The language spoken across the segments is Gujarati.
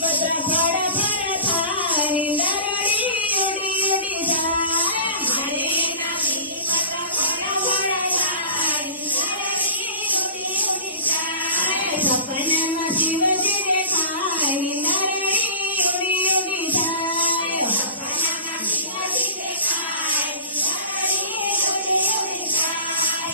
પત્ર ફળ ફળ થાય નીંદરડી ઉડી ઉડી જાય મારે ના બીલીપત્ર ફળ ફળ થાય નીંદરડી ઉડી ઉડી જાય સપનામાં શિવજી દેખાય નીંદરડી ઉડી ઉડી જાય સપનામાં શિવજી દેખાય નીંદરડી ઉડી ઉડી જાય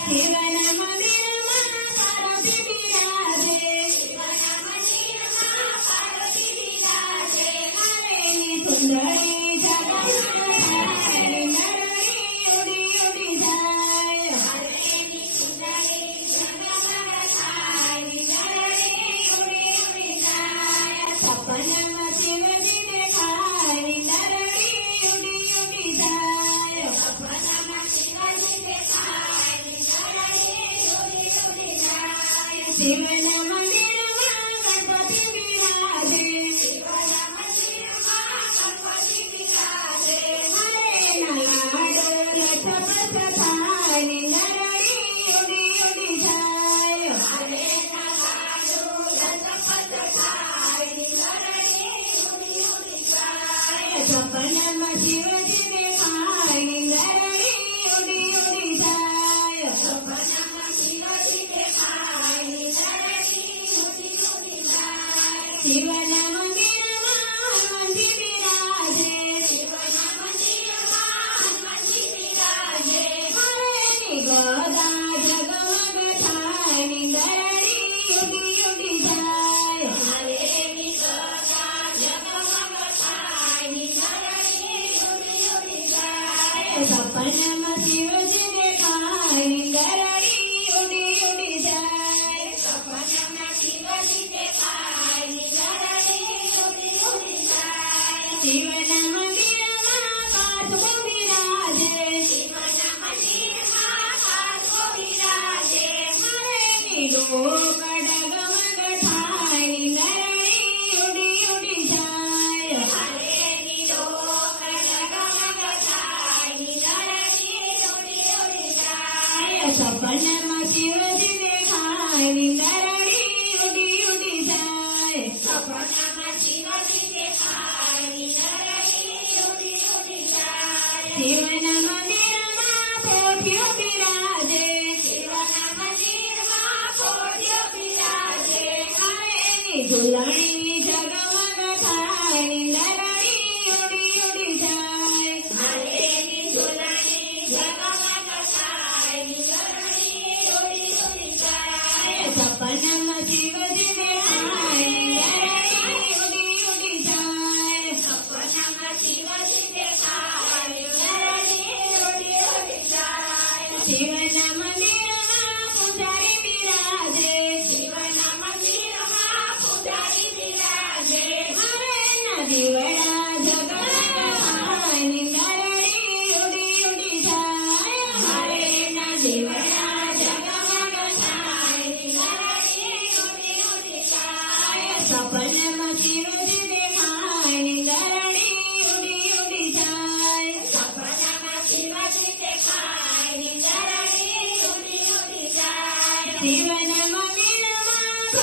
શિવના મંદિરમાં પાર્વતી બિરાજે શિવના મંદિરમાં પાર્વતી બિરાજે હરેની સુંદરી જગમગાય નીંદરડી ઉડી ઉડી જાય હરેની સુંદરી જગમગાય નીંદરડી ઉડી ઉડી જાય સપનામાં શિવજી દેખાય નીંદરડી ઉડી ઉડી જાય સપનામાં શિવજી દેખાય નીંદરડી ઉડી ઉડી જાય શિવના મંદિરમાં ગણપતિ બિરાજે શિવના મંદિરમાં ગણપતિ બિરાજે હરેના લાડો લચપત થાય નીંદરડી ઉડી ઉડી જાય હરેના લાડો લચપત થાય નીંદરડી ઉડી ઉડી જાય સપનામાં શિવજી દેખાય નીંદરડી ઉડી ઉડી જાય સપનામાં શિવજી દેખાય નીંદરડી ઉડી ઉડી જાય શિવના મંદિરમાં હનુમાનજી બિરાજે શિવના મંદિરમાં હનુમાનજી બિરાજે હરેની ગદા જગમગ થાય નીંદરડી ઉડી ઉડી જાય હરેની ગદા જગમગ થાય નીંદરડી ઉડી ઉડી જાય સપનામાં શિવજી દેખાય નીંદરડી ઉડી ઉડી જાય સપનામાં શિવજી દેખાય નીંદરડી ઉડી ઉડી જાય શિવના મંદિરમાં કાચબો બિરાજે શિવના મંદિરમાં કાચબો બિરાજે હરેની ડોક ડગમગ થાય નીંદરડી ઉડી ઉડી જાય હરેની ડોક ડગમગ થાય નીંદરડી ઉડી ઉડી જાય સપનામાં શિવજી દેખાય નીંદરડી ઉડી ઉડી જાય સપનામાં શિવજી દેખાય નીંદરડી ઉડી ઉડી જાય શિવના મંદિરમાં પોઠિયો બિરાજે શિવના મંદિરમાં પોઠિયો બિરાજે હરેની ઝૂલણી જગમગ થાય નીંદરડી ઉડી ઉડી જાય હરેની ઝૂલણી જગમગ થાય નીંદરડી ઉડી ઉડી જાય સપનામાં શિવજી દેખાય નીંદરડી ઉડી ઉડી જાય સપનામાં શિવજી દેખાય નીંદરડી ઉડી ઉડી જાય શિવના મંદિરમાં પૂજારી બિરાજે શિવના મંદિરમાં પૂજારી બિરાજે હરેના દીવડા જગમગાય નીંદરડી ઉડી ઉડી જાય હરેના દીવડા જગમગાય નીંદરડી ઉડી ઉડી જાય સપનામાં શિવજી દેખાય નીંદરડી ઉડી ઉડી જાય સપનામાં શિવજી દેખાય નીંદરડી ઉડી ઉડી જાય શિવના મંદિરમાં